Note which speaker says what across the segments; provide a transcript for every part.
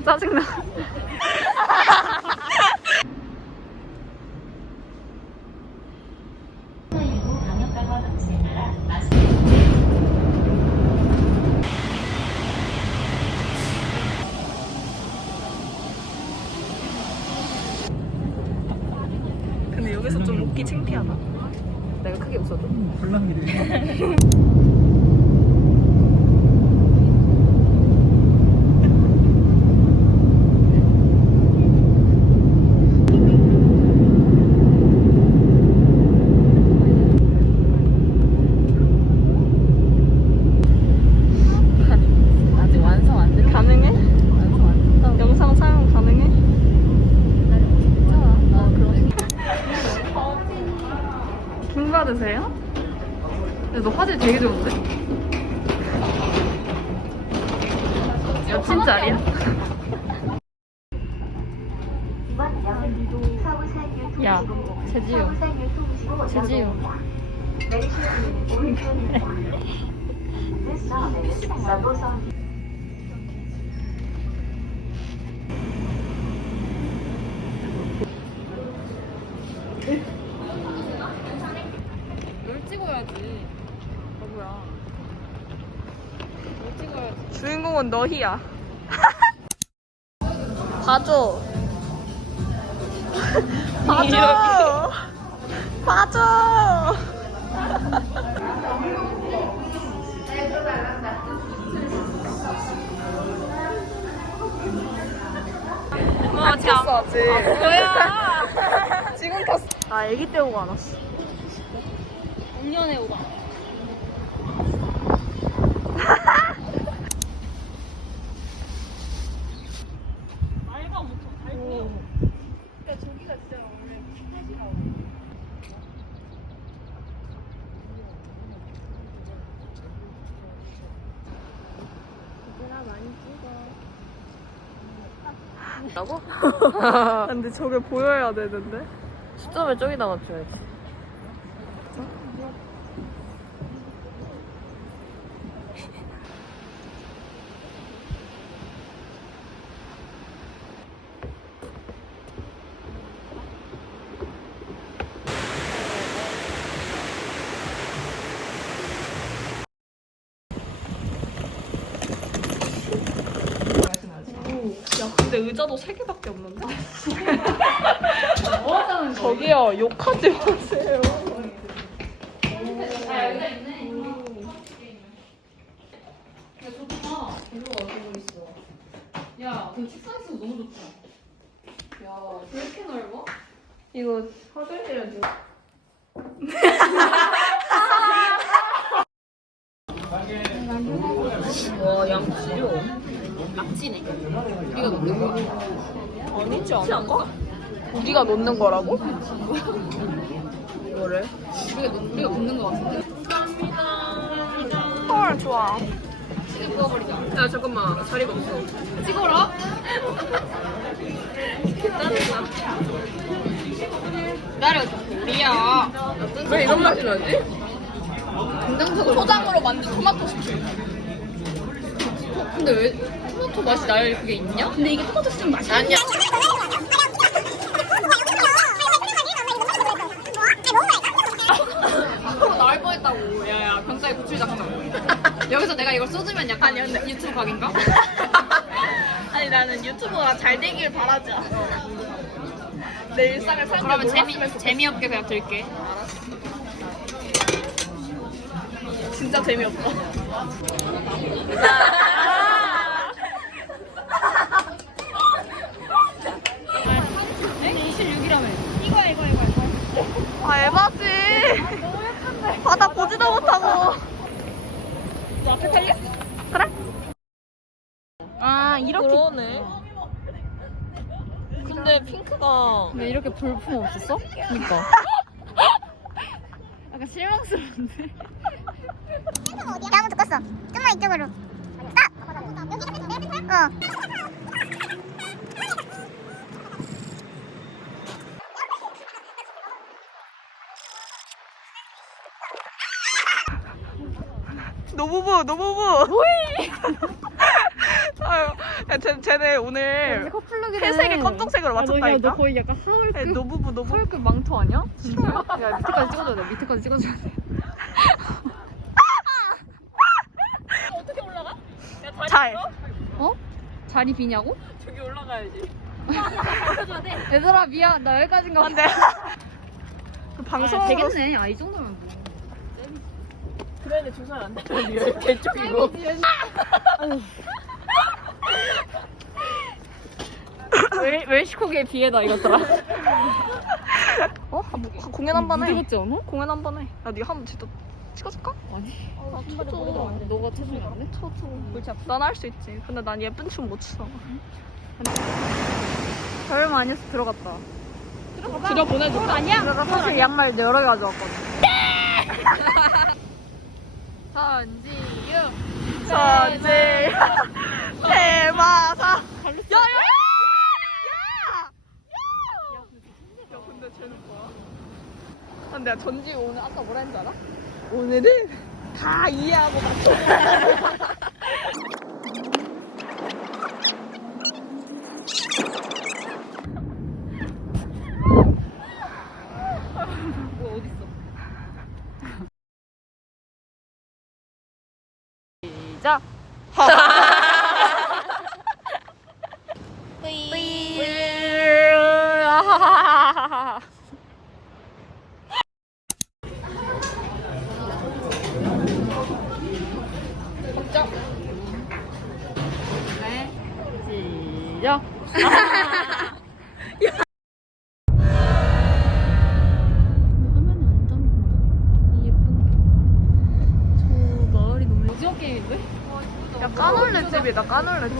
Speaker 1: 아, 짜증나. 근데 여기서 좀 웃기 창피하다. 내가 크게 웃어도?
Speaker 2: 불량이래.
Speaker 1: 아직 완성 안 돼. 가능해? 완성 안 됐다. 영상 사용 가능해? 아, 그럼. 킹 받으세요? 근데 너 화질 되게 좋은데? 여친짜리야? 야, 재지우. 재지우. 널 찍어야지. 바보야. 널 찍어야지. 주인공은 너희야. 봐줘. 봐줘. 봐줘. 아, 켰어 아직. 뭐야? 지금 켰어. 아, 애기 때 오고 안 왔어.
Speaker 3: 작년에 오가. 알바 못해. 달고.
Speaker 1: 라고? 근데 저게 보여야 되는데. 시점을 저기다 맞춰야지. 야, 근데 의자도 세 개밖에 없는데?
Speaker 3: 뭐 하자는 거야?
Speaker 1: 저기요, 욕하지 마세요.
Speaker 3: 아, 여기가 있네. 야, 좋다. 별로 가지고 있어. 야, 그 책상 있어서 너무 좋다. 야, 왜 이렇게 넓어?
Speaker 1: 이거 화장실에 줘.
Speaker 3: 와, 양치료. 막지네. 이거 넣는 거.
Speaker 1: 아니지 않을까? 우리가 놓는 거라고? 이거를?
Speaker 3: 우리가, 넣- 우리가 붓는 거 같은데?
Speaker 1: 헐, 좋아.
Speaker 3: 지금 부어버리자.
Speaker 1: 야, 잠깐만. 자리가 없어.
Speaker 3: 찍어라. 기다려, 우리야.
Speaker 1: 왜 이런 맛이 나지?
Speaker 3: 긍정적으로. 초장으로 만든 토마토 스프. 어, 근데 왜 토마토 맛이 날 그게 있냐? 근데 이게 토마토 스프 맛이 아니야. 앞으로 나올 뻔했다고. 야야, 병사에 구출 작전. 여기서 내가 이걸 쏟으면 약간 유튜브 각인가?
Speaker 1: 아니, 나는 유튜버가 잘 되길 바라지 않아. 내 일상을 살게
Speaker 3: 그러면 재미. 재미없게 그냥 들게.
Speaker 1: 진짜 재미없다.
Speaker 3: 네? 26이라며. 이거 이거 이거 이거.
Speaker 1: 아, 에바지. 바다 보지도 못하고.
Speaker 3: 너 앞에 탈래?
Speaker 1: 그래?
Speaker 3: 아 이렇게.
Speaker 1: 그러네. 근데 핑크가
Speaker 3: 근데 이렇게 볼품 없었어? 그니까. 약간 실망스러운데.
Speaker 4: 나무 두껍어. 좀만 이쪽으로. 아! 여기 어.
Speaker 1: 노부부, 노부부. 아유, 야, 쟤, 쟤네 오늘
Speaker 3: 커플룩이네.
Speaker 1: 회색에 검정색으로
Speaker 3: 아, 너, 야, 너
Speaker 1: 맞췄다니까?
Speaker 3: 거의 약간
Speaker 1: 야,
Speaker 3: 하울급
Speaker 1: 노부부 노부부
Speaker 3: 하울급 망토 아니야? 진짜? 야 밑에까지 찍어줘야 돼. 밑에까지 찍어줘야 돼.
Speaker 1: 잘
Speaker 3: 어? 자리 비냐고?
Speaker 1: 저기 올라가야지
Speaker 3: 얘들아 미안 나 여기까지인가 봐.
Speaker 1: 안돼 그 방송
Speaker 3: 아, 되겠네. 아 이 정도면.
Speaker 1: 그래 조선 안돼 개쪽이고
Speaker 3: 웰 웰시코기의 비애다 이것들아.
Speaker 1: 어? 한 번- 공연 한 번 해.
Speaker 3: 무지겠지 않아?
Speaker 1: 공연 한 번 해. 야, 네가 한번 진짜 찍어줄까?
Speaker 3: 아니.
Speaker 1: 아, 쳐줘.
Speaker 3: 너가 쳐주면 안 돼?
Speaker 1: 쳐줘. 난할 수 있지. 근데 난 예쁜 춤못 춰.
Speaker 3: 별 많이 해서 들어갔다.
Speaker 1: 들어 보내줄까?
Speaker 3: 아니야? 내가 사실 양말 여러 개 가져왔거든. 선지유.
Speaker 1: 선지 대마사. 야! 야! 야, 근데 쟤는 뭐야? 아, 근데 전지 오늘 아까 뭐라 했는지 알아? 오늘은 다 이해하고 맞춰.
Speaker 3: 뭐? 시작.
Speaker 1: 까놀레 집이다, 까놀레 집.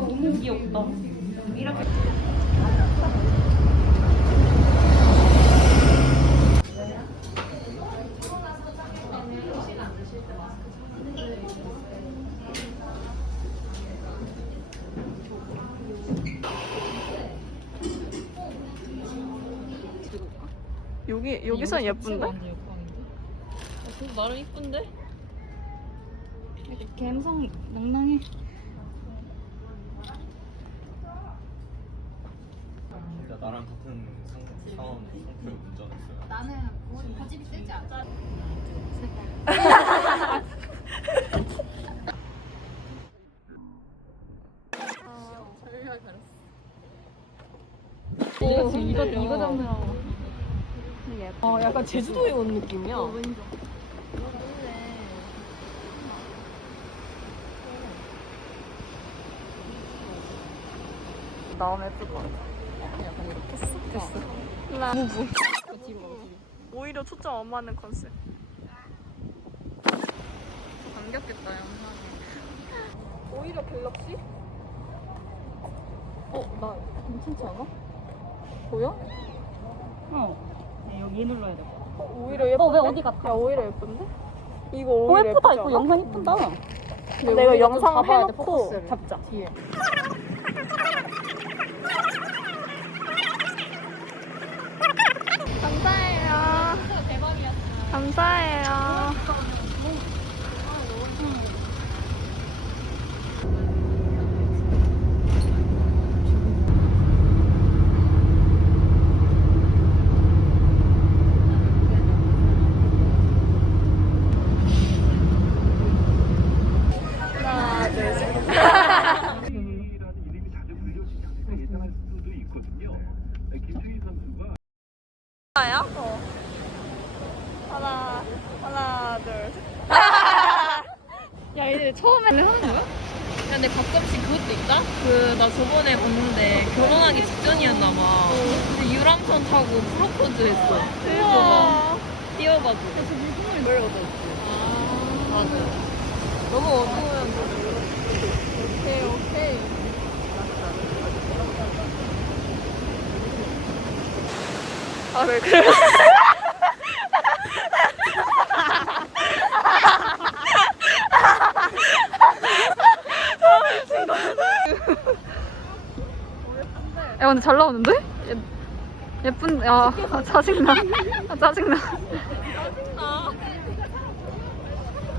Speaker 3: 너무 귀엽다. 이렇게.
Speaker 1: 여기, 여기선 예쁜데?
Speaker 3: 아, 그거 나름 이쁜데? 이렇게 감성 낭낭해.
Speaker 5: 진짜 나랑 같은 상, 상황 상표에 운전했어요.
Speaker 3: 이거 지금 이거 이거 잡느라고.
Speaker 1: 어, 약간 제주도에 온 느낌이야. 나오면 예쁠 것 같아.
Speaker 3: 약간 이렇게 쓱 됐어. 가 뒤로.
Speaker 1: 오히려 초점 안 맞는 컨셉.
Speaker 3: 감겼겠다 영상에.
Speaker 1: 오히려 갤럭시?
Speaker 3: 어, 나 괜찮지 않아? 보여? 어. 여기 눌러야 돼.
Speaker 1: 어, 오히려 예쁜데?
Speaker 3: 왜 어디 갔다?
Speaker 1: 야, 오히려 예쁜데? 이거
Speaker 3: 어,
Speaker 1: 오히려
Speaker 3: 예쁘다.
Speaker 1: 예쁘지
Speaker 3: 이거
Speaker 1: 않아?
Speaker 3: 영상 이쁜다.
Speaker 1: 근데 이거 영상 해놓고
Speaker 3: 잡자. 뒤에.
Speaker 1: 감사해요. 감사해요.
Speaker 2: 라는 이름이 자주 불려지지 않을까 예상할 수도 있거든요. 김승희 선수가
Speaker 1: 하나야? 어. 하나, 하나, 둘, 셋.
Speaker 3: 야, 얘네 처음에는 하는 거야?
Speaker 6: 야, 근데 가끔씩 그것도 있다? 그, 나 저번에 봤는데 결혼하기 직전이었나봐. 근데 유람선 타고 프로포즈 했어.
Speaker 1: 우와.
Speaker 6: 뛰어가지고.
Speaker 1: 뭘 얻었지?
Speaker 6: 맞아.
Speaker 1: 너무 어두우면 좀 오케이, 오케이. 아, 왜 그래?
Speaker 3: 근데 잘 나오는데? 얘, 예쁜 야 아, 짜증나. 아, 짜증나.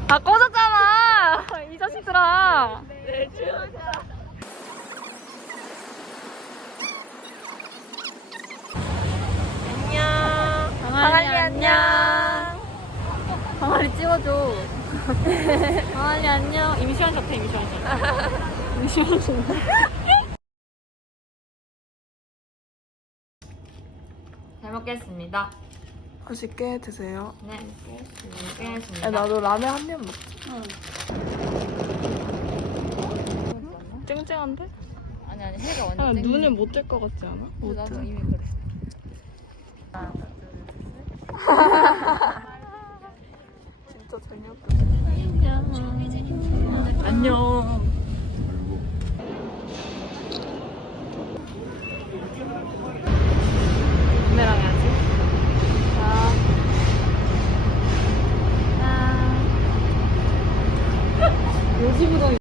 Speaker 3: 아 꺼졌잖아! 이 자식들아!
Speaker 6: 안녕.
Speaker 3: 방알리 안녕. 방알리 찍어줘. 방알리 안녕. 임시완 좋다 임시완 임시완 좋다 잘 먹겠습니다
Speaker 1: 맛있게 드세요.
Speaker 3: 네 먹겠습니다
Speaker 1: 야, 나도 라면 한 입 먹자. 쨍쨍한데?
Speaker 3: 아니 아니 해가
Speaker 1: 아,
Speaker 3: 완전 땡
Speaker 1: 눈을 못 뜰 것 같지 않아? 못
Speaker 3: 나도
Speaker 1: 뜨.
Speaker 3: 이미 그랬어